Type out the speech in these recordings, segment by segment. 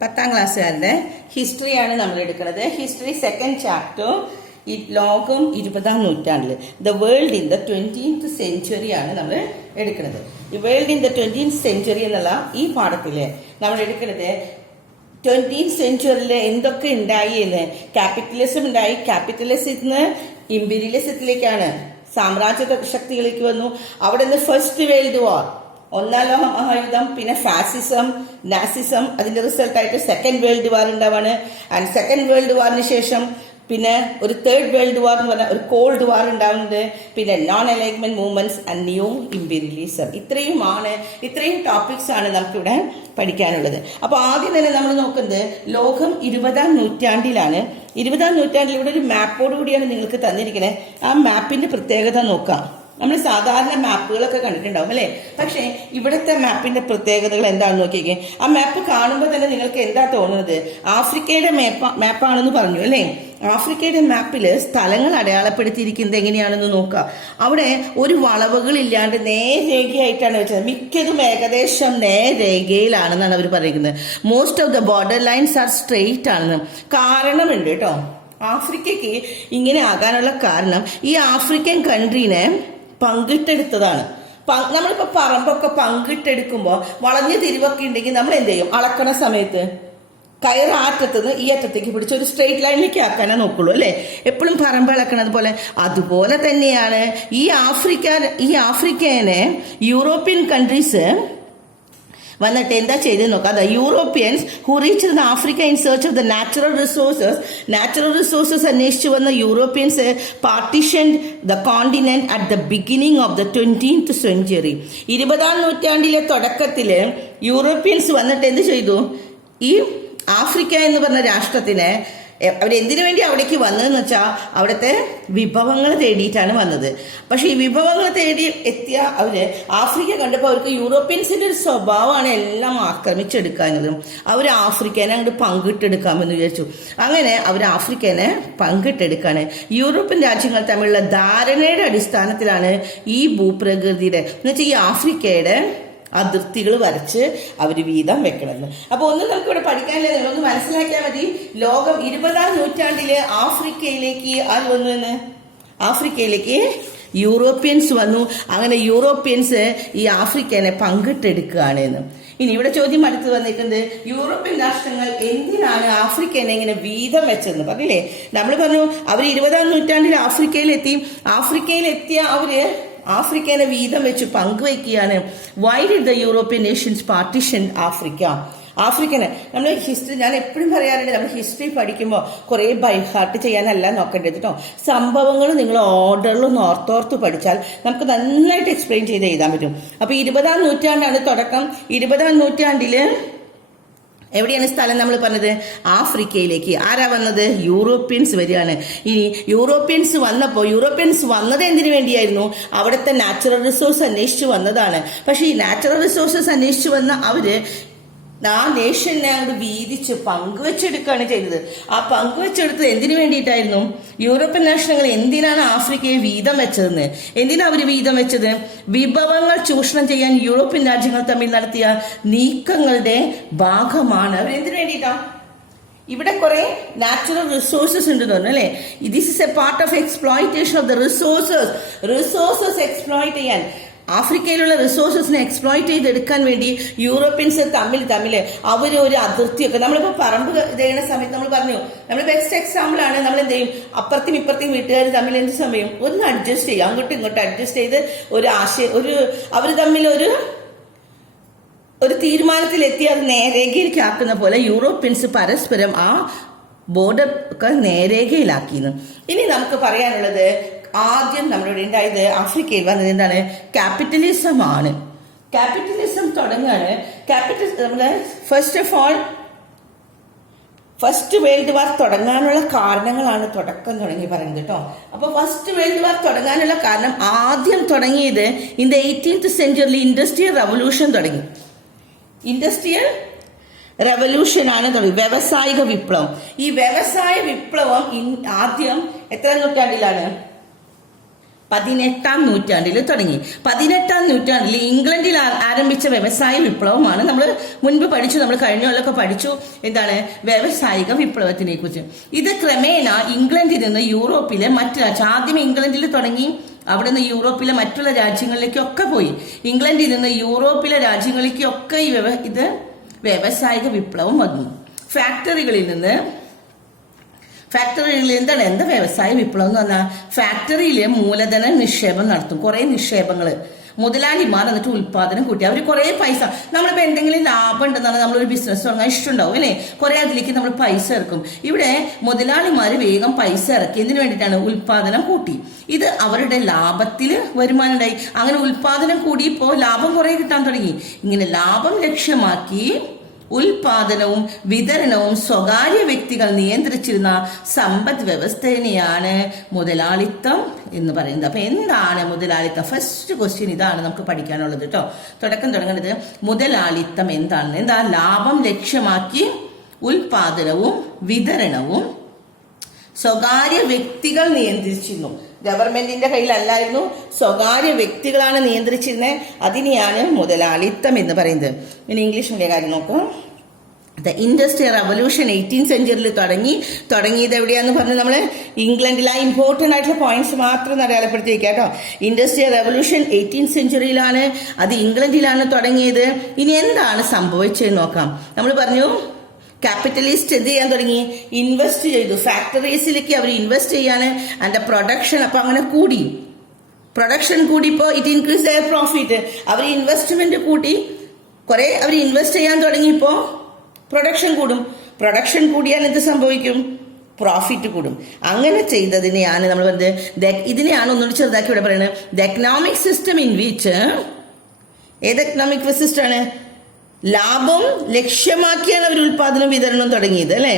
10ാം ക്ലാസ്സുകാരുടെ ഹിസ്റ്ററിയാണ് നമ്മൾ എടുക്കുന്നത്. History second chapter, ഈ ലോകം 20ാം നൂറ്റാണ്ടിൽ, the world in the 20th century ആണ് നമ്മൾ എടുക്കുന്നത്. ഈ world in the 20th century എന്നുള്ള ഈ പാഠത്തില് നമ്മൾ എടുക്കുന്നത് 20th centuryയിൽ എന്തൊക്കെ ഉണ്ടായി എന്ന്. ക്യാപിറ്റലിസം ഉണ്ടായി, ക്യാപിറ്റലിസത്തിൽ നിന്ന് ഇമ്പീരിയലിസത്തിലേക്കാണ്, സാമ്രാജ്യ ശക്തികളിലേക്ക് വന്നു. അവിടെ നിന്ന് ഫസ്റ്റ് വേൾഡ് വാർ, ഒന്നാം ലോക മഹായുദ്ധം, പിന്നെ ഫാസിസം, നാസിസം, അതിന്റെ റിസൾട്ടായിട്ട് സെക്കൻഡ് വേൾഡ് വാർ ഉണ്ടാവാണ്. ആൻഡ് സെക്കൻഡ് വേൾഡ് വാറിന് ശേഷം പിന്നെ ഒരു തേർഡ് വേൾഡ് വാർ എന്ന് പറഞ്ഞാൽ ഒരു കോൾഡ് വാർ ഉണ്ടാവുന്നുണ്ട്. പിന്നെ non alignment movements and new imperialism. ഇത്രയും ടോപ്പിക്സ് ആണ് നമുക്കിവിടെ പഠിക്കാനുള്ളത്. അപ്പൊ ആദ്യം തന്നെ നമ്മൾ നോക്കുന്നത് ലോകം 20ാം നൂറ്റാണ്ടിലാണ്. 20ാം നൂറ്റാണ്ടിൽ ഇവിടെ ഒരു മാപ്പോട് കൂടിയാണ് നിങ്ങൾക്ക് തന്നിരിക്കുന്നത്. ആ മാപ്പിന്റെ പ്രത്യേകത നോക്കാം. നമ്മൾ സാധാരണ മാപ്പുകളൊക്കെ കണ്ടിട്ടുണ്ടാവും അല്ലെ, പക്ഷെ ഇവിടുത്തെ മാപ്പിന്റെ പ്രത്യേകതകൾ എന്താണെന്ന് നോക്കിക്കേ. ആ മാപ്പ് കാണുമ്പോൾ തന്നെ നിങ്ങൾക്ക് എന്താ തോന്നുന്നത്? ആഫ്രിക്കയുടെ മാപ്പാണെന്ന് പറഞ്ഞു അല്ലെ. ആഫ്രിക്കയുടെ മാപ്പിൽ സ്ഥലങ്ങൾ അടയാളപ്പെടുത്തിയിരിക്കുന്നത് എങ്ങനെയാണെന്ന് നോക്കുക. അവിടെ ഒരു വളവുകൾ ഇല്ലാണ്ട് നേർരേഖയായിട്ടാണ് വെച്ചത്. മിക്കതും ഏകദേശം നേർരേഖയിലാണെന്നാണ് അവർ പറയുന്നത്. Most of the border lines are straight ആണെന്ന്. കാരണമുണ്ട് കേട്ടോ. ആഫ്രിക്കയ്ക്ക് ഇങ്ങനെ ആകാനുള്ള കാരണം ഈ ആഫ്രിക്കൻ കൺട്രീനെ പങ്കിട്ടെടുത്തതാണ്. നമ്മളിപ്പോ പറമ്പൊക്കെ പങ്കിട്ടെടുക്കുമ്പോൾ വളഞ്ഞ തിരിവൊക്കെ ഉണ്ടെങ്കിൽ നമ്മൾ എന്ത് ചെയ്യും? അളക്കണ സമയത്ത് കയറ് അറ്റത്തുനിന്ന് ഈ അറ്റത്തേക്ക് പിടിച്ച് ഒരു സ്ട്രെയിറ്റ് ലൈനിലേക്ക് ആക്കാനേ നോക്കുള്ളൂ അല്ലെ. എപ്പോഴും പറമ്പ് ഇളക്കണത് പോലെ. അതുപോലെ തന്നെയാണ് ഈ ആഫ്രിക്കനെ യൂറോപ്യൻ കൺട്രീസ് വന്നിട്ട് എന്താ ചെയ്ത് നോക്കാം. The Europeans who reach the Africa in search of the natural resources അന്വേഷിച്ചു വന്ന Europeans partition the continent at the beginning of the 20th century. 20ാം നൂറ്റാണ്ടിലെ തുടക്കത്തില് യൂറോപ്യൻസ് വന്നിട്ട് എന്ത് ചെയ്തു? ഈ ആഫ്രിക്ക എന്ന് പറഞ്ഞ രാഷ്ട്രത്തിനെ അവരെന്തിനു വേണ്ടി അവിടേക്ക് വന്നതെന്ന് വെച്ചാൽ അവിടുത്തെ വിഭവങ്ങൾ തേടിയിട്ടാണ് വന്നത്. പക്ഷെ ഈ വിഭവങ്ങൾ തേടി എത്തിയ അവര് ആഫ്രിക്ക കണ്ടപ്പോൾ അവർക്ക് യൂറോപ്യൻസിന്റെ ഒരു സ്വഭാവമാണ് എല്ലാം ആക്രമിച്ചെടുക്കാനതും. അവർ ആഫ്രിക്കനെ അങ്ങോട്ട് പങ്കിട്ടെടുക്കാമെന്ന് വിചാരിച്ചു. അങ്ങനെ അവർ ആഫ്രിക്കനെ പങ്കിട്ടെടുക്കാണ്. യൂറോപ്യൻ രാജ്യങ്ങൾ തമ്മിലുള്ള ധാരണയുടെ അടിസ്ഥാനത്തിലാണ് ഈ ഭൂപ്രകൃതിയുടെ എന്നുവെച്ചാൽ ഈ ആഫ്രിക്കയുടെ അതിർത്തികൾ വരച്ച് അവർ വീതം വെക്കണമെന്ന്. അപ്പൊ ഒന്നും നമുക്കിവിടെ പഠിക്കാനില്ല, നിങ്ങളൊന്ന് മനസ്സിലാക്കിയാൽ മതി. ലോകം 20ാം നൂറ്റാണ്ടില് ആഫ്രിക്കയിലേക്ക് ആര് വന്നു? ആഫ്രിക്കയിലേക്ക് യൂറോപ്യൻസ് വന്നു. അങ്ങനെ യൂറോപ്യൻസ് ഈ ആഫ്രിക്കനെ പങ്കിട്ടെടുക്കുകയാണ് എന്ന്. ഇനി ഇവിടെ ചോദ്യം അടുത്ത് വന്നിരിക്കുന്നത് യൂറോപ്യൻ രാഷ്ട്രങ്ങൾ എന്തിനാണ് ആഫ്രിക്കനെ ഇങ്ങനെ വീതം വെച്ചതെന്ന് പറഞ്ഞില്ലേ. നമ്മൾ പറഞ്ഞു അവർ 20ാം നൂറ്റാണ്ടിൽ ആഫ്രിക്കയിലെത്തിയ അവര് ആഫ്രിക്കനെ വീതം വെച്ച് പങ്കുവയ്ക്കുകയാണ്. Why did the European nations partition ആഫ്രിക്കനെ നമ്മൾ ഹിസ്റ്ററി, ഞാൻ എപ്പോഴും പറയാറുണ്ട്, നമ്മൾ ഹിസ്റ്ററി പഠിക്കുമ്പോൾ കുറെ ബൈ ഹാർട്ട് ചെയ്യാനല്ല നോക്കേണ്ടത് കേട്ടോ. സംഭവങ്ങൾ നിങ്ങൾ ഓർഡറിൽ ഓർത്തോർത്ത് പഠിച്ചാൽ നമുക്ക് നന്നായിട്ട് എക്സ്പ്ലെയിൻ ചെയ്ത് എഴുതാൻ പറ്റും. അപ്പൊ 20ാം നൂറ്റാണ്ടാണ് തുടക്കം. 20ാം നൂറ്റാണ്ടില് എവിടെയാണ് സ്ഥലം നമ്മൾ പറഞ്ഞത്? ആഫ്രിക്കയിലേക്ക്. ആരാ വന്നത്? യൂറോപ്യൻസ് വരികയാണ്. ഇനി യൂറോപ്യൻസ് വന്നത് എന്തിനു വേണ്ടിയായിരുന്നു? അവിടുത്തെ നാച്ചുറൽ റിസോഴ്സ് അന്വേഷിച്ചു വന്നതാണ്. പക്ഷെ ഈ നാച്ചുറൽ റിസോഴ്സസ് അന്വേഷിച്ചു വന്ന അവര് ആ നേഷനെ അങ്ങോട്ട് വീതിച്ച് പങ്കുവെച്ചെടുക്കുകയാണ് ചെയ്തത്. ആ പങ്കുവെച്ചെടുത്തത് എന്തിനു വേണ്ടിയിട്ടായിരുന്നു? യൂറോപ്യൻ രാഷ്ട്രങ്ങൾ എന്തിനാണ് ആഫ്രിക്കയെ വീതം വെച്ചതെന്ന്. എന്തിനാ അവര് വീതം വെച്ചത്? വിഭവങ്ങൾ ചൂഷണം ചെയ്യാൻ യൂറോപ്യൻ രാജ്യങ്ങൾ തമ്മിൽ നടത്തിയ നീക്കങ്ങളുടെ ഭാഗമാണ്. അവർ എന്തിനു വേണ്ടിയിട്ടാ? ഇവിടെ കുറെ നാച്ചുറൽ റിസോഴ്സസ് ഉണ്ട് തോന്നുന്നു അല്ലെ. This is A part of exploitation of the resources exploit ചെയ്യാൻ, ആഫ്രിക്കയിലുള്ള റിസോഴ്സസിനെ എക്സ്പ്ലോയിറ്റ് ചെയ്തെടുക്കാൻ വേണ്ടി യൂറോപ്യൻസ് തമ്മിൽ അവർ ഒരു അതിർത്തിയൊക്കെ, നമ്മളിപ്പോ പറമ്പ് ചെയ്യുന്ന സമയത്ത് നമ്മൾ പറഞ്ഞു, നമ്മൾ ബെസ്റ്റ് എക്സാമ്പിൾ ആണ്. നമ്മൾ എന്ത് ചെയ്യും? അപ്പുറത്തും ഇപ്പുറത്തും വീട്ടുകാർ തമ്മിൽ എന്ത് സമയം ഒന്ന് അഡ്ജസ്റ്റ് ചെയ്യും, അങ്ങോട്ടും ഇങ്ങോട്ടും അഡ്ജസ്റ്റ് ചെയ്ത് അവർ തമ്മിൽ ഒരു തീരുമാനത്തിലെത്തി അത് നേരേഖയിലേക്ക് ആക്കുന്ന പോലെ യൂറോപ്യൻസ് പരസ്പരം ആ ബോർഡർ ഒക്കെ നേരേഖയിലാക്കിയെന്ന്. ഇനി നമുക്ക് പറയാനുള്ളത്, ആദ്യം നമ്മളിവിടെ ഉണ്ടായത് ആഫ്രിക്കയിൽ വന്നത് എന്താണ്? ക്യാപിറ്റലിസം ആണ്. ക്യാപിറ്റലിസം തുടങ്ങുകയാണ്. ഫസ്റ്റ് വേൾഡ് വാർ തുടങ്ങാനുള്ള കാരണങ്ങളാണ് തുടക്കം തുടങ്ങി പറയുന്നത് കേട്ടോ. അപ്പൊ ഫസ്റ്റ് വേൾഡ് വാർ തുടങ്ങാനുള്ള കാരണം ആദ്യം തുടങ്ങിയത് in the 18th century industrial revolution തുടങ്ങി. ഇൻഡസ്ട്രിയൽ റവല്യൂഷൻ ആണ് തുടങ്ങി, വ്യവസായിക വിപ്ലവം. ഈ വ്യവസായ വിപ്ലവം ആദ്യം എത്ര നൂറ്റാണ്ടിലാണ്? 18ാം നൂറ്റാണ്ടിൽ തുടങ്ങി. 18ാം നൂറ്റാണ്ടിൽ ഇംഗ്ലണ്ടിൽ ആരംഭിച്ച വ്യവസായ വിപ്ലവമാണ് നമ്മൾ മുൻപ് പഠിച്ചു, നമ്മൾ കഴിഞ്ഞ കൊല്ലമൊക്കെ പഠിച്ചു എന്താണ് വ്യാവസായിക വിപ്ലവത്തിനെ കുറിച്ച്. ഇത് ക്രമേണ ഇംഗ്ലണ്ടിൽ നിന്ന് യൂറോപ്പിലെ മറ്റു രാജ്യം, ആദ്യം ഇംഗ്ലണ്ടിൽ തുടങ്ങി, അവിടെ നിന്ന് യൂറോപ്പിലെ മറ്റുള്ള രാജ്യങ്ങളിലേക്കൊക്കെ പോയി. ഇംഗ്ലണ്ടിൽ നിന്ന് യൂറോപ്പിലെ രാജ്യങ്ങളിലേക്കൊക്കെ ഇത് വ്യാവസായിക വിപ്ലവം വന്നു. ഫാക്ടറികളിൽ എന്താണ് എന്താ വ്യവസായ വിപ്ലവം എന്ന് പറഞ്ഞാൽ ഫാക്ടറിയിലെ മൂലധന നിക്ഷേപം നടത്തും. കുറെ നിക്ഷേപങ്ങൾ മുതലാളിമാർ എന്നിട്ട് ഉൽപാദനം കൂട്ടി അവർ കുറെ പൈസ, നമ്മളിപ്പോൾ എന്തെങ്കിലും ലാഭം ഉണ്ടെന്നാണ് നമ്മളൊരു ബിസിനസ് തുടങ്ങാൻ ഇഷ്ടമുണ്ടാവും അല്ലേ, കുറെ അതിലേക്ക് നമ്മൾ പൈസ ഇറക്കും. ഇവിടെ മുതലാളിമാർ വേഗം പൈസ ഇറക്കി എന്തിനു വേണ്ടിയിട്ടാണ്? ഉൽപാദനം കൂട്ടി. ഇത് അവരുടെ ലാഭത്തിൽ വരുമാനം ഉണ്ടായി. അങ്ങനെ ഉൽപാദനം കൂടിയപ്പോൾ ലാഭം കുറെ കിട്ടാൻ തുടങ്ങി. ഇങ്ങനെ ലാഭം ലക്ഷ്യമാക്കി ഉൽപാദനവും വിതരണവും സ്വകാര്യ വ്യക്തികൾ നിയന്ത്രിച്ചിരുന്ന സമ്പദ് വ്യവസ്ഥയെയാണ് മുതലാളിത്തം എന്ന് പറയുന്നത്. അപ്പൊ എന്താണ് മുതലാളിത്തം? ഫസ്റ്റ് ക്വസ്റ്റ്യൻ ഇതാണ് നമുക്ക് പഠിക്കാനുള്ളത് കേട്ടോ. തുടങ്ങുന്നത് മുതലാളിത്തം എന്താണ്? എന്താ? ലാഭം ലക്ഷ്യമാക്കി ഉൽപാദനവും വിതരണവും സ്വകാര്യ വ്യക്തികൾ നിയന്ത്രിച്ചിരുന്നു. ഗവൺമെന്റിന്റെ കയ്യിലല്ലായിരുന്നു, സ്വകാര്യ വ്യക്തികളാണ് നിയന്ത്രിച്ചിരുന്നത്. അതിനെയാണ് മുതലാളിത്തം എന്ന് പറയുന്നത്. ഇനി ഇംഗ്ലീഷിന്റെ കാര്യം നോക്കാം. ദ ഇൻഡസ്ട്രിയൽ റവല്യൂഷൻ 18th സെഞ്ചുറിയിൽ തുടങ്ങിയത് എവിടെയാന്ന് പറഞ്ഞ് നമ്മൾ ഇംഗ്ലണ്ടിൽ ആ ഇമ്പോർട്ടന്റ് ആയിട്ടുള്ള പോയിന്റ്സ് മാത്രം അടയാളപ്പെടുത്തി വെക്കാം കേട്ടോ. ഇൻഡസ്ട്രിയൽ റവല്യൂഷൻ 18th സെഞ്ചുറിയിലാണ്, അത് ഇംഗ്ലണ്ടിലാണ് തുടങ്ങിയത്. ഇനി എന്താണ് സംഭവിച്ചതെന്ന് നോക്കാം. നമ്മൾ പറഞ്ഞു ക്യാപിറ്റലിസ്റ്റ് എന്ത് ചെയ്യാൻ തുടങ്ങി? ഇൻവെസ്റ്റ് ചെയ്തു. ഫാക്ടറീസിലേക്ക് അവർ ഇൻവെസ്റ്റ് ചെയ്യാണ്. ആൻഡ് പ്രൊഡക്ഷൻ അപ്പൊ അങ്ങനെ കൂടി. പ്രൊഡക്ഷൻ കൂടിയപ്പോ ഇറ്റ് ഇൻക്രീസ് ദയർ പ്രോഫിറ്റ്. അവർ ഇൻവെസ്റ്റ്മെന്റ് കൂട്ടി, കുറെ അവർ ഇൻവെസ്റ്റ് ചെയ്യാൻ തുടങ്ങിയപ്പോ പ്രൊഡക്ഷൻ കൂടും. പ്രൊഡക്ഷൻ കൂടിയാൽ എന്ത് സംഭവിക്കും? പ്രോഫിറ്റ് കൂടും. അങ്ങനെ ചെയ്തതിനെയാണ് നമ്മൾ പറഞ്ഞത്, ഇതിനെയാണ് ഒന്നുകൂടി ചെറുതാക്കി ഇവിടെ പറയുന്നത് the economic system in which. ഏത് എക്കണോമിക് സിസ്റ്റം ആണ്? ലാഭം ലക്ഷ്യമാക്കിയാണ് അവർ ഉൽപാദനവും വിതരണവും തുടങ്ങിയത് അല്ലെ.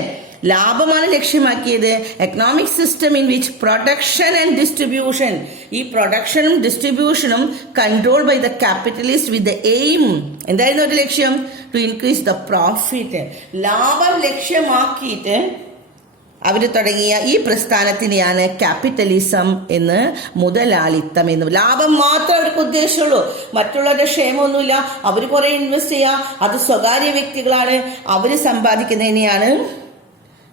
ലാഭമാണ് ലക്ഷ്യമാക്കിയത്. Economic system in which production and distribution, ഈ പ്രൊഡക്ഷനും ഡിസ്ട്രിബ്യൂഷനും control by the capitalist with the aim. എന്തായിരുന്നു ഒരു ലക്ഷ്യം? To increase the profit. ലാഭം ലക്ഷ്യമാക്കിയിട്ട് അവർ തുടങ്ങിയ ഈ പ്രസ്ഥാനത്തിനെയാണ് ക്യാപിറ്റലിസം എന്ന്, മുതലാളിത്തം എന്ന്. ലാഭം മാത്രം അവർക്ക് ഉദ്ദേശമുള്ളൂ, മറ്റുള്ളവരുടെ ക്ഷേമമൊന്നുമില്ല. അവർ കുറെ ഇൻവെസ്റ്റ് ചെയ്യാം, അത് സ്വകാര്യ വ്യക്തികളാണ്, അവര് സമ്പാദിക്കുന്നതിനെയാണ്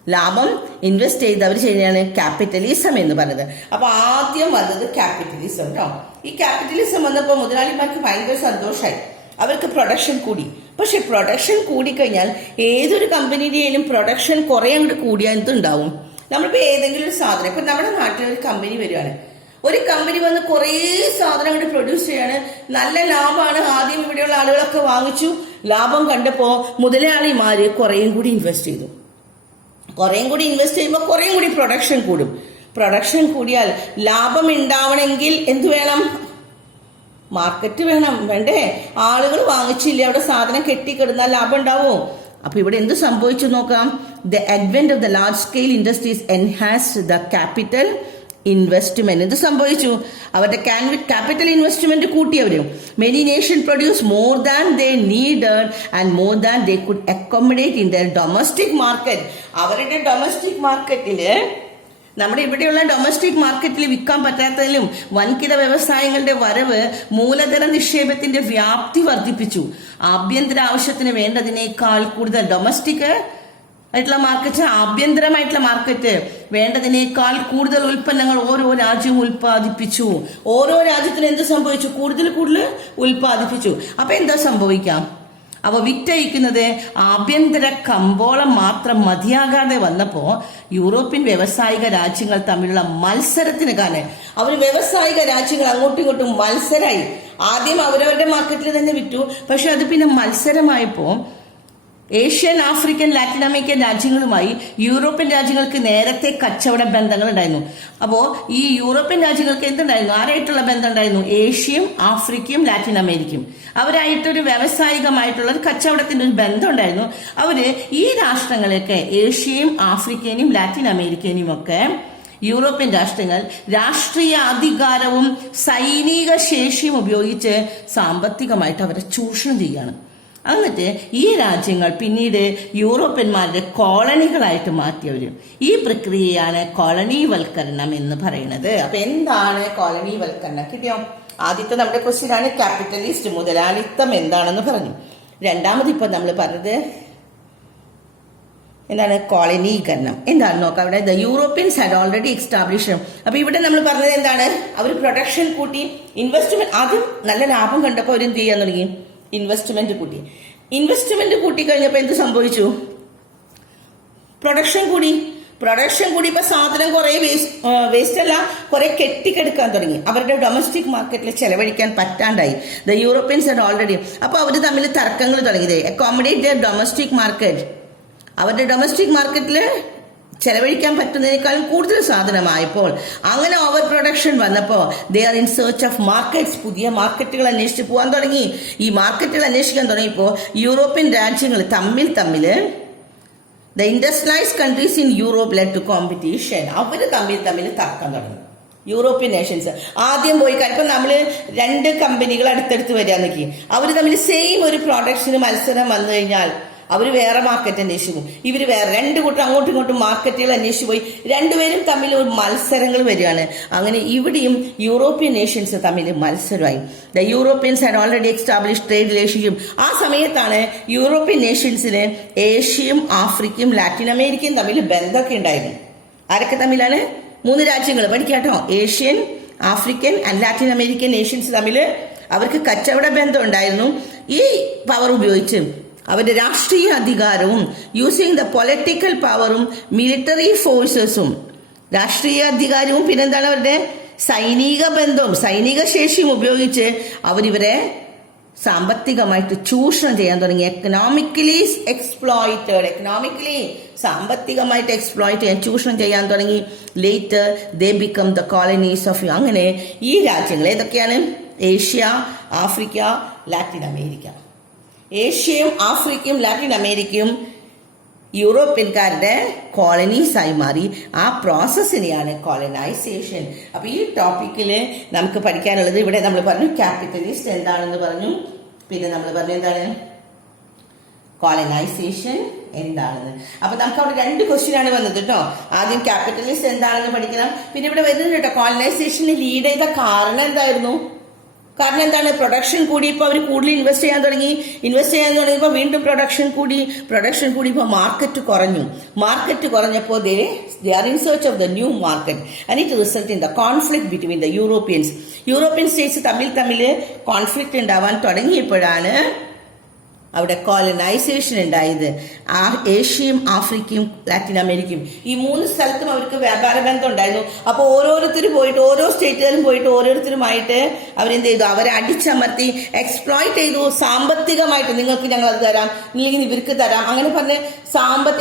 ലാഭം ഇൻവെസ്റ്റ് ചെയ്ത് അവർ ചെയ്യുന്നതാണ് ക്യാപിറ്റലിസം എന്ന് പറയുന്നത്. അപ്പൊ ആദ്യം വന്നത് ക്യാപിറ്റലിസം കേട്ടോ. ഈ ക്യാപിറ്റലിസം വന്നപ്പോൾ മുതലാളിമാർക്ക് ഭയങ്കര സന്തോഷമായി. അവർക്ക് പ്രൊഡക്ഷൻ കൂടി. പക്ഷെ പ്രൊഡക്ഷൻ കൂടിക്കഴിഞ്ഞാൽ ഏതൊരു കമ്പനിയുടെയും പ്രൊഡക്ഷൻ കുറെ അങ്ങോട്ട് കൂടിയാൽ എന്തുണ്ടാവും? നമ്മളിപ്പോ ഏതെങ്കിലും ഒരു സാധനം, ഇപ്പൊ നമ്മുടെ നാട്ടിൽ ഒരു കമ്പനി വരികയാണ്, ഒരു കമ്പനി വന്ന് കുറേ സാധനം അങ്ങോട്ട് പ്രൊഡ്യൂസ് ചെയ്യാണ്, നല്ല ലാഭമാണ്. ആദ്യം ഇവിടെയുള്ള ആളുകളൊക്കെ വാങ്ങിച്ചു, ലാഭം കണ്ടപ്പോ മുതലാളിമാര് കുറേയും കൂടി ഇൻവെസ്റ്റ് ചെയ്തു. കുറേയും കൂടി ഇൻവെസ്റ്റ് ചെയ്യുമ്പോൾ കുറേയും കൂടി പ്രൊഡക്ഷൻ കൂടും. പ്രൊഡക്ഷൻ കൂടിയാൽ ലാഭം ഉണ്ടാവണമെങ്കിൽ എന്ത് വേണം? മാർക്കറ്റ് വേണം, വേണ്ടേ? ആളുകൾ വാങ്ങിച്ചില്ല, അവിടെ സാധനം കെട്ടിക്കിടന്നാൽ ലാഭം ഉണ്ടാവോ? അപ്പൊ ഇവിടെ എന്ത് സംഭവിച്ചു നോക്കാം. The advent of the large scale industries enhanced the capital investment. എന്ത് സംഭവിച്ചു? അവരുടെ ക്യാപിറ്റൽ ഇൻവെസ്റ്റ്മെന്റ് കൂട്ടിയവരും. Many nation produce more than they needed and more than they could accommodate in their domestic market. അവരുടെ ഡൊമസ്റ്റിക് മാർക്കറ്റില്, നമ്മുടെ ഇവിടെയുള്ള domestic മാർക്കറ്റിൽ വിൽക്കാൻ പറ്റാത്തതിലും വൻകിട വ്യവസായങ്ങളുടെ വരവ് മൂലധന നിക്ഷേപത്തിന്റെ വ്യാപ്തി വർദ്ധിപ്പിച്ചു. ആഭ്യന്തര ആവശ്യത്തിന് വേണ്ടതിനേക്കാൾ കൂടുതൽ ഡൊമസ്റ്റിക് ആയിട്ടുള്ള മാർക്കറ്റ്, ആഭ്യന്തരമായിട്ടുള്ള മാർക്കറ്റ് വേണ്ടതിനേക്കാൾ കൂടുതൽ ഉൽപ്പന്നങ്ങൾ ഓരോ രാജ്യവും ഉൽപ്പാദിപ്പിച്ചു. ഓരോ രാജ്യത്തിനും എന്ത് സംഭവിച്ചു? കൂടുതൽ ഉൽപ്പാദിപ്പിച്ചു. അപ്പൊ എന്താ സംഭവിക്കാം? അവ വിറ്റഴിക്കുന്നത് ആഭ്യന്തര കമ്പോളം മാത്രം മതിയാകാതെ വന്നപ്പോ യൂറോപ്യൻ വ്യാവസായിക രാജ്യങ്ങൾ തമ്മിലുള്ള മത്സരത്തിന് കാരണം അവർ വ്യവസായിക രാജ്യങ്ങൾ അങ്ങോട്ടും ഇങ്ങോട്ടും മത്സരമായി. ആദ്യം അവരവരുടെ മാർക്കറ്റിൽ തന്നെ വിറ്റു, പക്ഷെ അത് പിന്നെ മത്സരമായപ്പോ ഏഷ്യൻ, ആഫ്രിക്കൻ, ലാറ്റിൻ അമേരിക്കൻ രാജ്യങ്ങളുമായി യൂറോപ്യൻ രാജ്യങ്ങൾക്ക് നേരത്തെ കച്ചവട ബന്ധങ്ങൾ ഉണ്ടായിരുന്നു. അപ്പോ ഈ യൂറോപ്യൻ രാജ്യങ്ങൾക്ക് എന്തുണ്ടായിരുന്നു? ആരായിട്ടുള്ള ബന്ധം ഉണ്ടായിരുന്നു? ഏഷ്യയും ആഫ്രിക്കയും ലാറ്റിൻ അമേരിക്കയും. അവരായിട്ടൊരു വ്യാവസായികമായിട്ടുള്ള ഒരു കച്ചവടത്തിന്റെ ഒരു ബന്ധം ഉണ്ടായിരുന്നു. അവര് ഈ രാഷ്ട്രങ്ങളൊക്കെ, ഏഷ്യയും ആഫ്രിക്കനെയും ലാറ്റിൻ അമേരിക്കനെയും ഒക്കെ യൂറോപ്യൻ രാഷ്ട്രങ്ങൾ രാഷ്ട്രീയ അധികാരവും സൈനിക ശേഷിയും ഉപയോഗിച്ച് സാമ്പത്തികമായിട്ട് അവരെ ചൂഷണം ചെയ്യുകയാണ്. എന്നിട്ട് ഈ രാജ്യങ്ങൾ പിന്നീട് യൂറോപ്യന്മാരുടെ കോളനികളായിട്ട് മാറ്റിയവർ. ഈ പ്രക്രിയയാണ് കോളനിവൽക്കരണം എന്ന് പറയുന്നത്. അപ്പൊ എന്താണ് കോളനിവൽക്കരണം? കിട്ടിയോ? ആദ്യത്തെ നമ്മുടെ ക്വസ്റ്റ്യൻ ആണ് ക്യാപിറ്റലിസ്റ്റ്, മുതലാളിത്തം എന്താണെന്ന് പറഞ്ഞു. രണ്ടാമത് ഇപ്പൊ നമ്മൾ പറഞ്ഞത് എന്താണ്? കോളനീകരണം എന്താണ് നോക്കാം. അവിടെ the Europeans had already establish. അപ്പൊ ഇവിടെ നമ്മൾ പറഞ്ഞത് എന്താണ്? അവർ പ്രൊഡക്ഷൻ കൂട്ടി, ഇൻവെസ്റ്റ്മെന്റ്, ആദ്യം നല്ല ലാഭം കണ്ടപ്പോൾ അവരെന്ത് ചെയ്യാൻ തുടങ്ങി? ഇൻവെസ്റ്റ്മെന്റ് കൂട്ടി. ഇൻവെസ്റ്റ്മെന്റ് കൂട്ടി കഴിഞ്ഞപ്പോൾ എന്ത് സംഭവിച്ചു? പ്രൊഡക്ഷൻ കൂടി. ഇപ്പൊ സാധനം കുറെ വേസ്റ്റ് അല്ല, കുറെ കെട്ടിക്കെടുക്കാൻ തുടങ്ങി. അവരുടെ ഡൊമസ്റ്റിക് മാർക്കറ്റിൽ ചെലവഴിക്കാൻ പറ്റാണ്ടായി. The Europeans had already. അപ്പൊ അവർ തമ്മിൽ തർക്കങ്ങൾ തുടങ്ങിയത് അക്കോമഡേറ്റ് ദർ ഡൊമസ്റ്റിക് മാർക്കറ്റ്. അവരുടെ ഡൊമസ്റ്റിക് മാർക്കറ്റിൽ ചെലവഴിക്കാൻ പറ്റുന്നതിനേക്കാളും കൂടുതൽ സാധനമായപ്പോൾ, അങ്ങനെ ഓവർ പ്രൊഡക്ഷൻ വന്നപ്പോൾ they are in search of markets. പുതിയ മാർക്കറ്റുകൾ അന്വേഷിച്ച് പോകാൻ തുടങ്ങി. ഈ മാർക്കറ്റുകൾ അന്വേഷിക്കാൻ തുടങ്ങിയപ്പോൾ യൂറോപ്യൻ രാജ്യങ്ങൾ തമ്മിൽ the industrialised countries in Europe led to competition. അവർ തമ്മിൽ തർക്കം തുടങ്ങി. യൂറോപ്യൻ നേഷൻസ് ആദ്യം പോയി ഇപ്പൊ നമ്മള് രണ്ട് കമ്പനികൾ അടുത്തടുത്ത് വരാൻ നോക്കി. അവർ തമ്മിൽ സെയിം ഒരു പ്രോഡക്ട്സിന് മത്സരം വന്നു കഴിഞ്ഞാൽ അവർ വേറെ മാർക്കറ്റ് അന്വേഷിക്കും, ഇവർ വേറെ. രണ്ടു കൂട്ടം അങ്ങോട്ടും ഇങ്ങോട്ടും മാർക്കറ്റുകൾ അന്വേഷിച്ചു പോയി. രണ്ടുപേരും തമ്മിൽ ഒരു മത്സരങ്ങൾ വരികയാണ്. അങ്ങനെ ഇവിടെയും യൂറോപ്യൻ നേഷൻസ് തമ്മിൽ മത്സരമായി. The Europeans had already establish trade relationship. ആ സമയത്താണ് യൂറോപ്യൻ നേഷൻസിന് ഏഷ്യയും ആഫ്രിക്കയും ലാറ്റിൻ അമേരിക്കയും തമ്മിൽ ബന്ധമൊക്കെ ഉണ്ടായിരുന്നു. ആരൊക്കെ തമ്മിലാണ്? 3 രാജ്യങ്ങൾ പഠിക്കാട്ടോ. Asian, African and Latin American nations തമ്മിൽ അവർക്ക് കച്ചവട ബന്ധം ഉണ്ടായിരുന്നു. ഈ പവർ ഉപയോഗിച്ച് അവരുടെ രാഷ്ട്രീയ അധികാരവും യൂസിങ് ദ പൊളിറ്റിക്കൽ പവറും മിലിറ്ററി ഫോഴ്സസും, രാഷ്ട്രീയ അധികാരവും പിന്നെന്താണ് അവരുടെ സൈനിക ബന്ധവും സൈനിക ശേഷിയും ഉപയോഗിച്ച് അവരിവരെ സാമ്പത്തികമായിട്ട് ചൂഷണം ചെയ്യാൻ തുടങ്ങി. എക്കണോമിക്കലി സാമ്പത്തികമായിട്ട് എക്സ്പ്ലോയിറ്റ് ചെയ്യാൻ, ചൂഷണം ചെയ്യാൻ തുടങ്ങി. Later they become the colonies of. അങ്ങനെ ഈ രാജ്യങ്ങൾ ഏതൊക്കെയാണ്? Asia, Africa, Latin America. ഏഷ്യയും ആഫ്രിക്കയും ലാറ്റിൻ അമേരിക്കയും യൂറോപ്യൻകാരുടെ കോളനീസായി മാറി. ആ പ്രോസസ്സിനെയാണ് കോളനൈസേഷൻ. അപ്പൊ ഈ ടോപ്പിക്കില് നമുക്ക് പഠിക്കാനുള്ളത് ഇവിടെ നമ്മൾ പറഞ്ഞു ക്യാപിറ്റലിസ്റ്റ് എന്താണെന്ന് പറഞ്ഞു. പിന്നെ നമ്മൾ പറഞ്ഞു എന്താണ് കോളനൈസേഷൻ എന്താണെന്ന്. അപ്പൊ നമുക്ക് അവിടെ 2 ക്വസ്റ്റ്യൻ ആണ് വന്നത് കേട്ടോ. ആദ്യം ക്യാപിറ്റലിസ്റ്റ് എന്താണെന്ന് പഠിക്കണം. പിന്നെ ഇവിടെ വരുന്നത് കേട്ടോ കോളനൈസേഷന് ലീഡ് ചെയ്ത കാരണം എന്തായിരുന്നു? കാരണം എന്താണ്? പ്രൊഡക്ഷൻ കൂടിയപ്പോൾ അവർ കൂടുതൽ ഇൻവെസ്റ്റ് ചെയ്യാൻ തുടങ്ങിയപ്പോൾ വീണ്ടും പ്രൊഡക്ഷൻ കൂടിയപ്പോൾ മാർക്കറ്റ് കുറഞ്ഞപ്പോൾ they are in search of the new market and it result in the conflict between the European states തമ്മിൽ കോൺഫ്ലിക്ട് ഉണ്ടാവാൻ തുടങ്ങിയപ്പോഴാണ് അവിടെ കോളനൈസേഷൻ ഉണ്ടായത്. ഏഷ്യയും ആഫ്രിക്കയും ലാറ്റിൻ അമേരിക്കയും ഈ 3 സ്ഥലത്തും അവർക്ക് വ്യാപാര ബന്ധം ഉണ്ടായിരുന്നു. അപ്പോൾ ഓരോരുത്തരും പോയിട്ട്, ഓരോ സ്റ്റേറ്റുകാരും പോയിട്ട് ഓരോരുത്തരുമായിട്ട് അവരെന്ത് ചെയ്തു? അവരെ അടിച്ചമർത്തി എക്സ്പ്ലോയിറ്റ് ചെയ്തു. സാമ്പത്തികമായിട്ട് നിങ്ങൾക്ക് ഞങ്ങൾ അത് തരാം, ഇല്ലെങ്കിൽ ഇവർക്ക് തരാം, അങ്ങനെ പറഞ്ഞ്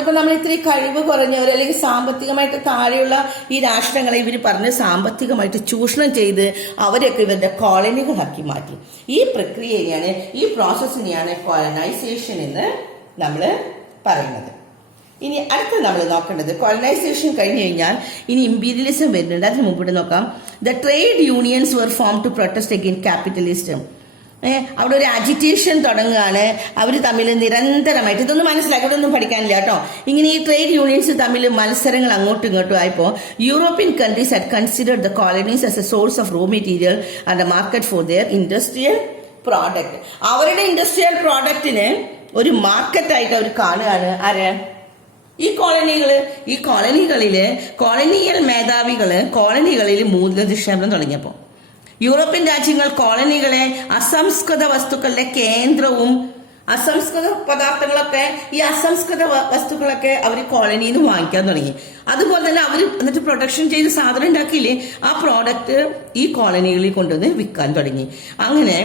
ഇപ്പൊ നമ്മൾ ഇത്രയും കഴിവ് കുറഞ്ഞവർ അല്ലെങ്കിൽ സാമ്പത്തികമായിട്ട് താഴെയുള്ള ഈ രാഷ്ട്രങ്ങളെ ഇവർ പറഞ്ഞ് സാമ്പത്തികമായിട്ട് ചൂഷണം ചെയ്ത് അവരെയൊക്കെ ഇവരുടെ കോളനികളാക്കി മാറ്റി. ഈ പ്രക്രിയയാണ്, ഈ പ്രോസസ്സിനെയാണ് കോളനൈസേഷൻ എന്ന് നമ്മൾ പറയുന്നത്. ഇനി അടുത്ത നമ്മൾ നോക്കേണ്ടത് കോളനൈസേഷൻ കഴിഞ്ഞു കഴിഞ്ഞാൽ ഇനി ഇമ്പീരിയലിസം വരുന്നുണ്ട്. അതിന് മുമ്പിട്ട് നോക്കാം. The trade unions were form to protest against capitalism. അവിടെ ഒരു അജിറ്റേഷൻ തുടങ്ങുകയാണ്. അവർ തമ്മിൽ നിരന്തരമായിട്ട്, ഇതൊന്നും മനസ്സിലാക്കി, ഇതൊന്നും പഠിക്കാനില്ല കേട്ടോ. ഇങ്ങനെ ഈ ട്രേഡ് യൂണിയൻസ് തമ്മിൽ മത്സരങ്ങൾ അങ്ങോട്ടും ഇങ്ങോട്ടും ആയപ്പോൾ European countries had considered the colonies as a source of raw material and a market for their industrial product. അവരുടെ ഇൻഡസ്ട്രിയൽ പ്രോഡക്റ്റിന് ഒരു മാർക്കറ്റായിട്ട് അവർ കാണുകയാണ്. ആര്? ഈ കോളനികളില് കോളനിയൽ മേധാവികള് കോളനികളിൽ മൂലനിക്ഷേപം തുടങ്ങിയപ്പോൾ യൂറോപ്യൻ രാജ്യങ്ങൾ കോളനികളെ അസംസ്കൃത വസ്തുക്കളുടെ കേന്ദ്രവും, അസംസ്കൃത പദാർത്ഥങ്ങളൊക്കെ, ഈ അസംസ്കൃത വസ്തുക്കളൊക്കെ അവർ കോളനിയിൽ നിന്ന് വാങ്ങിക്കാൻ തുടങ്ങി. അതുപോലെ തന്നെ അവർ എന്നിട്ട് പ്രൊഡക്ഷൻ ചെയ്ത് സാധനം ഉണ്ടാക്കിയില്ലേ, ആ പ്രോഡക്റ്റ് ഈ കോളനികളിൽ കൊണ്ടുവന്ന് വിൽക്കാൻ തുടങ്ങി. അങ്ങനെ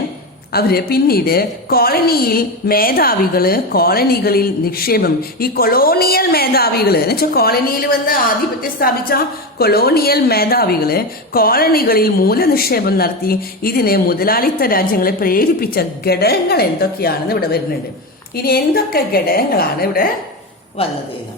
അവര് പിന്നീട് കോളനിയിൽ മേധാവികള് കോളനികളിൽ നിക്ഷേപം, ഈ കൊളോണിയൽ മേധാവികള് എന്ന് വെച്ചാൽ കോളനിയിൽ വന്ന് ആധിപത്യം സ്ഥാപിച്ച കൊളോണിയൽ മേധാവികള് കോളനികളിൽ മൂലനിക്ഷേപം നടത്തി. ഇതിന് മുതലാളിത്ത രാജ്യങ്ങളെ പ്രേരിപ്പിച്ച ഘടകങ്ങൾ എന്തൊക്കെയാണെന്ന് ഇവിടെ വരുന്നുണ്ട്. ഇനി എന്തൊക്കെ ഘടകങ്ങളാണ് ഇവിടെ വന്നത് എന്ന്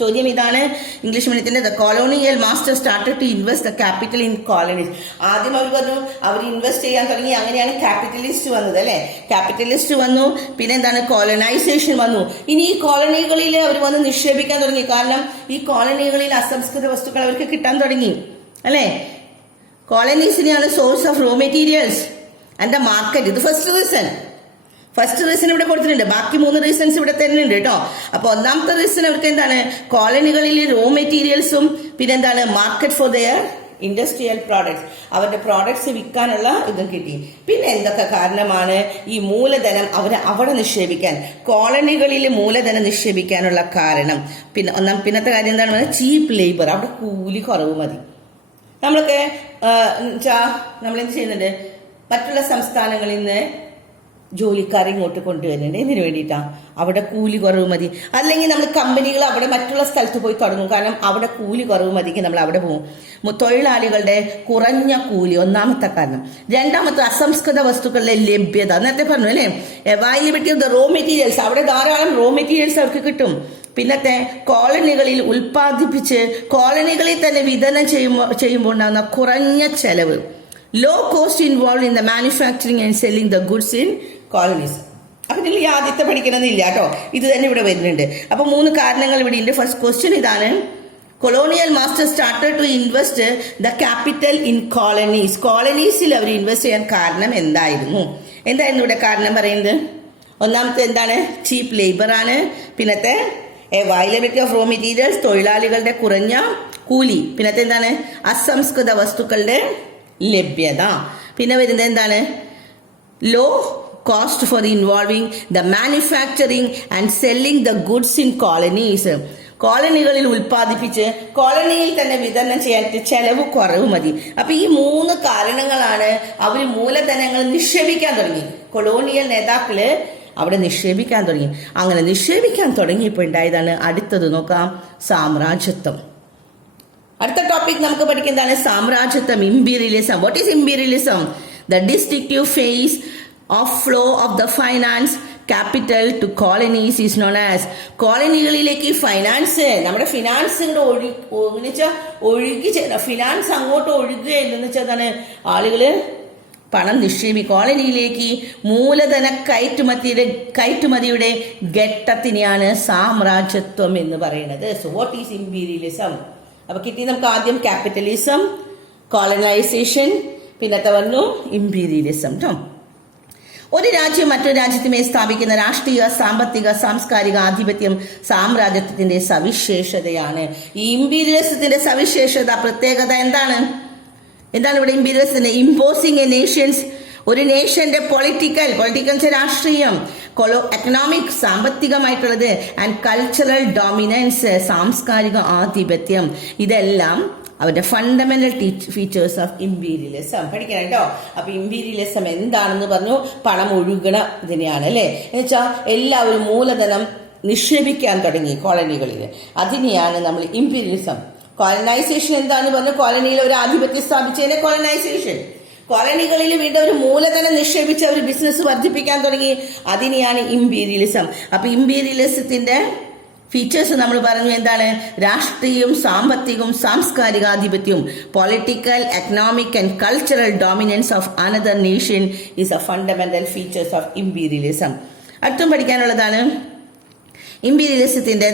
ചോദ്യം ഇതാണ്, ഇംഗ്ലീഷ് മീഡിയത്തിന്റെ the colonial master started to invest the capital in colonies. ആദ്യം അവർ പറഞ്ഞു അവർ ഇൻവെസ്റ്റ് ചെയ്യാൻ തുടങ്ങി, അങ്ങനെയാണ് ക്യാപിറ്റലിസ്റ്റ് വന്നത് അല്ലെ. ക്യാപിറ്റലിസ്റ്റ് വന്നു, പിന്നെ എന്താണ് കോളനൈസേഷൻ വന്നു. ഇനി ഈ കോളനികളിൽ അവർ വന്ന് നിക്ഷേപിക്കാൻ തുടങ്ങി. കാരണം ഈ കോളനികളിൽ അസംസ്കൃത വസ്തുക്കൾ അവർക്ക് കിട്ടാൻ തുടങ്ങി അല്ലെ. കോളനീസിനെയാണ് source of raw materials and the market. ഇത് ഫസ്റ്റ് റീസൺ ഇവിടെ കൊടുത്തിട്ടുണ്ട്, ബാക്കി 3 റീസൺസ് ഇവിടെ തന്നെ ഉണ്ട് കേട്ടോ. അപ്പൊ ഒന്നാമത്തെ റീസൺ അവർക്ക് എന്താണ്, കോളനികളിൽ റോ മെറ്റീരിയൽസും പിന്നെ എന്താണ് market for their industrial products, അവരുടെ പ്രോഡക്ട്സ് വിൽക്കാനുള്ള ഇതും കിട്ടി. പിന്നെ എന്തൊക്കെ കാരണമാണ് ഈ മൂലധനം അവിടെ നിക്ഷേപിക്കാൻ, കോളനികളിൽ മൂലധനം നിക്ഷേപിക്കാനുള്ള കാരണം? പിന്നത്തെ കാര്യം എന്താണ്, ചീപ്പ് ലേബർ, അവിടെ കൂലി കുറവ് മതി. നമ്മളൊക്കെ നമ്മളെന്ത് ചെയ്യുന്നുണ്ട്, മറ്റുള്ള സംസ്ഥാനങ്ങളിൽ നിന്ന് ജോലിക്കാരെ ഇങ്ങോട്ട് കൊണ്ടുവരുന്നുണ്ട്. എന്തിനു വേണ്ടിയിട്ടാ? അവിടെ കൂലി കുറവ് മതി. അല്ലെങ്കിൽ നമ്മൾ കമ്പനികൾ അവിടെ മറ്റുള്ള സ്ഥലത്ത് പോയി തുടങ്ങും, കാരണം അവിടെ കൂലി കുറവ് മതിക്ക് നമ്മൾ അവിടെ പോകും. തൊഴിലാളികളുടെ കുറഞ്ഞ കൂലി ഒന്നാമത്തെ കാരണം. രണ്ടാമത്തെ അസംസ്കൃത വസ്തുക്കളുടെ ലഭ്യത, നേരത്തെ പറഞ്ഞു അല്ലെ, availability of the raw materials, അവിടെ ധാരാളം റോ മെറ്റീരിയൽസ് അവർക്ക് കിട്ടും. പിന്നത്തെ കോളനികളിൽ ഉൽപ്പാദിപ്പിച്ച് കോളനികളിൽ തന്നെ വിതരണം ചെയ്യുമ്പോൾ ഉണ്ടാകുന്ന കുറഞ്ഞ ചെലവ്, low cost involve in the manufacturing and selling the goods in colonies. അപ്പൊ ഇതിൽ ഈ ആദ്യത്തെ പഠിക്കണമെന്നില്ല കേട്ടോ, ഇത് തന്നെ ഇവിടെ വരുന്നുണ്ട്. അപ്പൊ 3 കാരണങ്ങൾ ഇവിടെ ഉണ്ട്. ഫസ്റ്റ് ക്വസ്റ്റ്യൻ ഇതാണ്, colonial master started to invest the capital in colonies. കോളനീസിൽ അവർ ഇൻവെസ്റ്റ് ചെയ്യാൻ കാരണം എന്തായിരുന്നു ഇവിടെ കാരണം പറയുന്നത്? ഒന്നാമത്തെ എന്താണ്, ചീപ്പ് ലേബർ ആണ്. പിന്നത്തെ അവൈലബിലിറ്റി ഓഫ് റോ മെറ്റീരിയൽസ്, തൊഴിലാളികളുടെ കുറഞ്ഞ കൂലി. പിന്നത്തെ എന്താണ്, അസംസ്കൃത വസ്തുക്കളുടെ ലഭ്യത. പിന്നെ വരുന്നത് എന്താണ്, low cost for involving the manufacturing and selling the goods in colonies. കോളനികളിൽ ഉൽപ്പാദിപ്പിച്ച് കോളനിയിൽ തന്നെ വിതരണം ചെയ്യാൻ ചെലവ് കുറവ് മതി. അപ്പൊ ഈ 3 കാരണങ്ങളാണ് അവർ മൂലധനങ്ങൾ നിക്ഷേപിക്കാൻ തുടങ്ങി. കൊളോണിയൽ നേതാക്കള് അവിടെ നിക്ഷേപിക്കാൻ തുടങ്ങി. അങ്ങനെ നിക്ഷേപിക്കാൻ തുടങ്ങിയപ്പോൾ ഉണ്ടായതാണ് അടുത്തത് നോക്കാം, സാമ്രാജ്യത്വം. അടുത്ത ടോപ്പിക് നമുക്ക് പഠിക്കുന്നതാണ് സാമ്രാജ്യത്വം, imperialism. What is imperialism? The distinctive phase of flow of the finance capital to colonies is known as. കോളനികളിലേക്ക് ഫൈനാൻസ്, നമ്മുടെ ഫിനാൻസ് ഒഴുകി ഫിനാൻസ് അങ്ങോട്ട് ഒഴുകുക എന്ന് വെച്ചാൽ ആളുകള് പണം കോളനിയിലേക്ക് മൂലധന കയറ്റുമതിയുടെ ഘട്ടത്തിനെയാണ് സാമ്രാജ്യത്വം എന്ന് പറയുന്നത്. So what is imperialism? അപ്പൊ കിട്ടി നമുക്ക് ആദ്യം ക്യാപിറ്റലിസം, കോളനൈസേഷൻ, പിന്നത്തെ വന്നു ഇംപീരിയലിസം. ഒരു രാജ്യം മറ്റൊരു രാജ്യത്തിന്മേൽ സ്ഥാപിക്കുന്ന രാഷ്ട്രീയ, സാമ്പത്തിക, സാംസ്കാരിക ആധിപത്യം സാമ്രാജ്യത്വത്തിന്റെ സവിശേഷതയാണ്. ഈ ഇംപീരിയലിസത്തിന്റെ സവിശേഷത, പ്രത്യേകത എന്താണ് ഇവിടെ ഇംപീരിയലിസത്തിന്റെ? ഇമ്പോസിംഗ് എ നേഷൻസ്, ഒരു നേഷന്റെ പൊളിറ്റിക്കൽ രാഷ്ട്രീയം, എക്കണോമിക് സാമ്പത്തികമായിട്ടുള്ളത്, ആൻഡ് കൾച്ചറൽ ഡോമിനൻസ് സാംസ്കാരിക ആധിപത്യം. ഇതെല്ലാം അവരുടെ ഫണ്ടമെന്റൽ ഫീച്ചേഴ്സ് ഓഫ് ഇംപീരിയലിസം. പഠിക്കണം കേട്ടോ. അപ്പൊ ഇംപീരിയലിസം എന്താണെന്ന് പറഞ്ഞു, പണം ഒഴുകണ ഇതിനെയാണ് അല്ലെ. എന്നുവെച്ചാൽ എല്ലാവരും മൂലധനം നിക്ഷേപിക്കാൻ തുടങ്ങി കോളനികളിൽ, അതിനെയാണ് നമ്മൾ ഇംപീരിയലിസം. കോളനൈസേഷൻ എന്താന്ന് പറഞ്ഞു, കോളനിയിൽ ഒരു ആധിപത്യം സ്ഥാപിച്ചതിനെ കോളനൈസേഷൻ. കോളനികളിൽ വീണ്ടും ഒരു മൂലധനം നിക്ഷേപിച്ച് അവർ ബിസിനസ് വർദ്ധിപ്പിക്കാൻ തുടങ്ങി, അതിനെയാണ് ഇംപീരിയലിസം. അപ്പൊ ഇംപീരിയലിസത്തിന്റെ ഫീച്ചേഴ്സ് നമ്മൾ പറഞ്ഞു എന്താണ്? രാഷ്ട്രീയവും സാമ്പത്തികവും സാംസ്കാരികാധിപത്യവും, political, economic and cultural dominance of another nation is a fundamental features of imperialism. അടുത്തും പഠിക്കാനുള്ളതാണ് ഇംപീരിയലിസത്തിന്റെ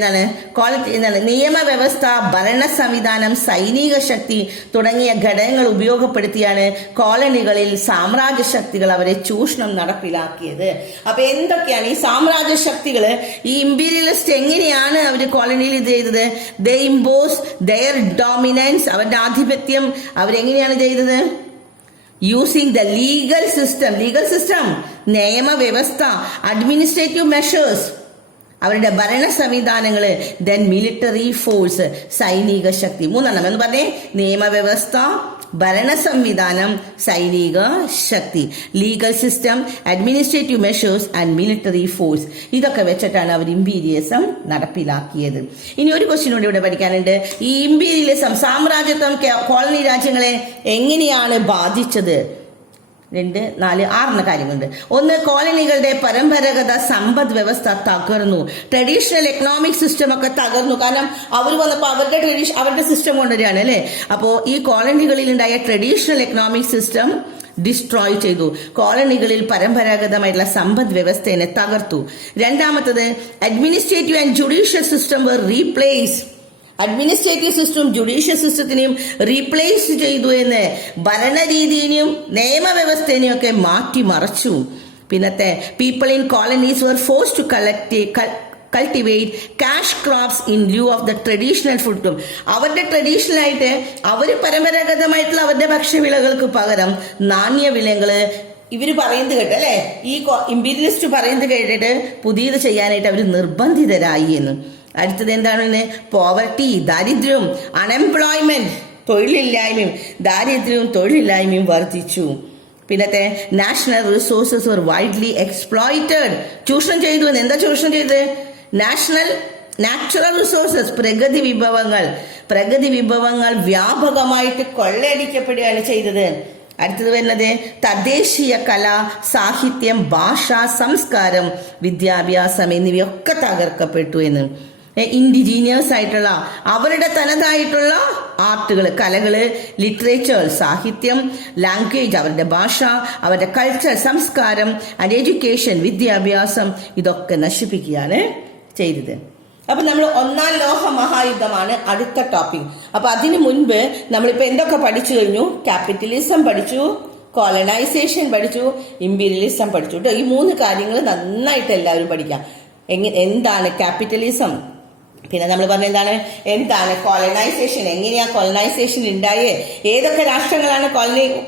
നിയമവ്യവസ്ഥ, ഭരണ സംവിധാനം, സൈനിക ശക്തി തുടങ്ങിയ ഘടകങ്ങൾ ഉപയോഗപ്പെടുത്തിയാണ് കോളനികളിൽ സാമ്രാജ്യ ശക്തികൾ അവരെ ചൂഷണം നടപ്പിലാക്കിയത്. അപ്പൊ എന്തൊക്കെയാണ് ഈ സാമ്രാജ്യ ശക്തികള്? ഈ ഇംപീരിയലിസ്റ്റ് എങ്ങനെയാണ് അവർ കോളനിയിൽ ഇത് ചെയ്തത്? ദേ ഇമ്പോസ് ദെയർ ഡോമിനൻസ്, അവരുടെ ആധിപത്യം അവരെങ്ങനെയാണ് ചെയ്തത്? യൂസിംഗ് ദ ലീഗൽ സിസ്റ്റം, നിയമവ്യവസ്ഥ, അഡ്മിനിസ്ട്രേറ്റീവ് മെഷേഴ്സ്, അവരുടെ ഭരണ സംവിധാനങ്ങള്, ദെൻ മിലിറ്ററി ഫോഴ്സ്, സൈനിക ശക്തി. 3 എന്ന് പറഞ്ഞേ, നിയമവ്യവസ്ഥ, ഭരണ സംവിധാനം, സൈനിക ശക്തി, legal system, administrative measures and military force. ഇതൊക്കെ വെച്ചിട്ടാണ് അവർ ഇംപീരിയലിസം നടപ്പിലാക്കിയത്. ഇനി ഒരു ക്വസ്റ്റ്യൻ കൂടി ഇവിടെ പഠിക്കാനുണ്ട്. ഈ ഇംപീരിയലിസം, സാമ്രാജ്യത്വം കോളനി രാജ്യങ്ങളെ എങ്ങനെയാണ് ബാധിച്ചത്? 2, 4, 6 കാര്യങ്ങളുണ്ട്. ഒന്ന്, കോളനികളുടെ പരമ്പരാഗത സമ്പദ് വ്യവസ്ഥ തകർന്നു. ട്രഡീഷണൽ എക്കണോമിക് സിസ്റ്റം ഒക്കെ തകർന്നു. കാരണം അവർ വന്നപ്പോൾ അവരുടെ സിസ്റ്റം കൊണ്ടുവരികയാണ് അല്ലെ. അപ്പോ ഈ കോളനികളിൽ ഉണ്ടായ ട്രഡീഷണൽ എക്കണോമിക് സിസ്റ്റം ഡിസ്ട്രോയ് ചെയ്തു. കോളനികളിൽ പരമ്പരാഗതമായിട്ടുള്ള സമ്പദ് വ്യവസ്ഥയെ തകർത്തു. രണ്ടാമത്തത്, administrative and judicial system were replace. Administrative system judicial സിസ്റ്റത്തിനെയും റീപ്ലേസ് ചെയ്തു എന്ന് ഭരണരീതിയെയും നിയമവ്യവസ്ഥയെയും ഒക്കെ മാറ്റിമറിച്ചു. പിന്നത്തെ, people in colonies were forced to cultivate cash crops in lieu of the traditional ഫുഡും. അവരുടെ ട്രഡീഷണൽ ആയിട്ട് പരമ്പരാഗതമായിട്ടുള്ള അവരുടെ ഭക്ഷ്യവിളകൾക്ക് പകരം നാണ്യവിളകള് ഇവര് പറയുന്നത് കേട്ട് അല്ലെ, ഈ ഇമ്പീരിയലിസ്റ്റ് പറയുന്നത് കേട്ടിട്ട് പുതിയത് ചെയ്യാനായിട്ട് അവർ നിർബന്ധിതരായി എന്ന്. അടുത്തത് എന്താണ്? പോവർട്ടി, ദാരിദ്ര്യവും, അൺഎംപ്ലോയ്മെന്റ്, തൊഴിലില്ലായ്മയും, ദാരിദ്ര്യവും തൊഴിലില്ലായ്മയും വർദ്ധിച്ചു. പിന്നത്തെ, നാഷണൽ റിസോഴ്സസ് വർ വൈഡ്ലി എക്സ്പ്ലോയിറ്റഡ്. ചൂഷണം ചെയ്തു. എന്താ ചൂഷണം ചെയ്തത്? നാച്ചുറൽ റിസോഴ്സസ്, പ്രകൃതി വിഭവങ്ങൾ വ്യാപകമായിട്ട് കൊള്ളയടിക്കപ്പെടുകയാണ് ചെയ്തത്. അടുത്തത് വരുന്നത്, തദ്ദേശീയ കല, സാഹിത്യം, ഭാഷ, സംസ്കാരം, വിദ്യാഭ്യാസം എന്നിവയൊക്കെ തകർക്കപ്പെട്ടു എന്ന്. ഇൻഡിജീനിയസ് ആയിട്ടുള്ള അവരുടെ തനതായിട്ടുള്ള ആർട്ടുകൾ, കലകള്, ലിറ്ററേച്ചർ, സാഹിത്യം, ലാംഗ്വേജ്, അവരുടെ ഭാഷ, അവരുടെ കൾച്ചർ, സംസ്കാരം ആൻഡ് എഡ്യൂക്കേഷൻ, വിദ്യാഭ്യാസം, ഇതൊക്കെ നശിപ്പിക്കുകയാണ് ചെയ്തത്. അപ്പൊ നമ്മൾ ഒന്നാം ലോക മഹായുദ്ധമാണ് അടുത്ത ടോപ്പിക്. അപ്പൊ അതിനു മുൻപ് നമ്മളിപ്പോ എന്തൊക്കെ പഠിച്ചു കഴിഞ്ഞു? ക്യാപിറ്റലിസം പഠിച്ചു, കോളനൈസേഷൻ പഠിച്ചു, ഇമ്പീരിയലിസം പഠിച്ചു കേട്ടോ. ഈ 3 കാര്യങ്ങൾ നന്നായിട്ട് എല്ലാവരും പഠിക്കാം. എന്താണ് ക്യാപിറ്റലിസം, പിന്നെ നമ്മൾ പറഞ്ഞ എന്താണ് കോളനൈസേഷൻ, എങ്ങനെയാ കോളനൈസേഷൻ ഉണ്ടായേ, ഏതൊക്കെ രാഷ്ട്രങ്ങളാണ്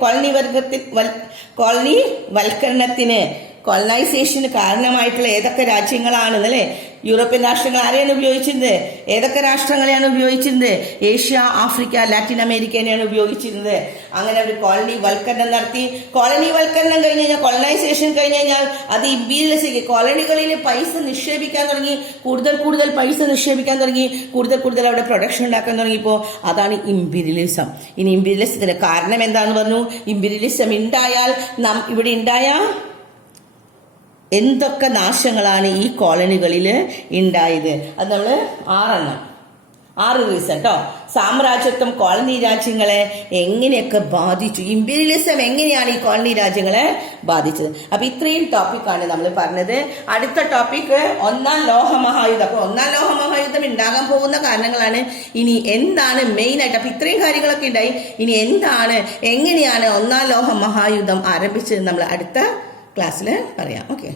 കോളനി വൽക്കരണത്തിന്, കോളനൈസേഷന് കാരണമായിട്ടുള്ള ഏതൊക്കെ രാജ്യങ്ങളാണെന്നല്ലേ. യൂറോപ്യൻ രാഷ്ട്രങ്ങൾ ആരെയാണ് ഉപയോഗിച്ചിരുന്നത്? ഏതൊക്കെ രാഷ്ട്രങ്ങളെയാണ് ഉപയോഗിച്ചിരുന്നത്? ഏഷ്യ, ആഫ്രിക്ക, ലാറ്റിൻ അമേരിക്കനെയാണ് ഉപയോഗിച്ചിരുന്നത്. അങ്ങനെ ഒരു കോളനി വൽക്കരണം നടത്തി. കോളനി വൽക്കരണം കഴിഞ്ഞ് കഴിഞ്ഞാൽ, കോളനൈസേഷൻ കഴിഞ്ഞ് കഴിഞ്ഞാൽ അത് ഇമ്പീരിയലിസ്റ്റ്, കോളനികളിൽ പൈസ നിക്ഷേപിക്കാൻ തുടങ്ങി, കൂടുതൽ പൈസ നിക്ഷേപിക്കാൻ തുടങ്ങി, കൂടുതൽ അവിടെ പ്രൊഡക്ഷൻ ഉണ്ടാക്കാൻ തുടങ്ങിയപ്പോൾ അതാണ് ഇമ്പീരിയലിസം. ഇനി ഇമ്പീരിയലിസത്തിന്റെ കാരണം എന്താണെന്ന് പറഞ്ഞു. ഇമ്പീരിയലിസം ഉണ്ടായാൽ ഇവിടെ ഉണ്ടായ എന്തൊക്കെ നാശങ്ങളാണ് ഈ കോളനികളിൽ ഉണ്ടായത്? അത് നമ്മൾ 6 റീസൺ കേട്ടോ. സാമ്രാജ്യത്വം കോളനി രാജ്യങ്ങളെ എങ്ങനെയൊക്കെ ബാധിച്ചു, ഇമ്പീരിയലിസം എങ്ങനെയാണ് ഈ കോളനി രാജ്യങ്ങളെ ബാധിച്ചത്. അപ്പൊ ഇത്രയും ടോപ്പിക്കാണ് നമ്മൾ പറഞ്ഞത്. അടുത്ത ടോപ്പിക് ഒന്നാം ലോക മഹായുദ്ധം. അപ്പൊ ഒന്നാം ലോക മഹായുദ്ധം ഉണ്ടാകാൻ പോകുന്ന കാരണങ്ങളാണ്. ഇനി എന്താണ് മെയിൻ ആയിട്ട്, അപ്പൊ ഇത്രയും കാര്യങ്ങളൊക്കെ ഉണ്ടായി. ഇനി എങ്ങനെയാണ് ഒന്നാം ലോക മഹായുദ്ധം ആരംഭിച്ചത് നമ്മൾ അടുത്ത ക്ലാസ്സിൽ പറയാം. ഓക്കെ.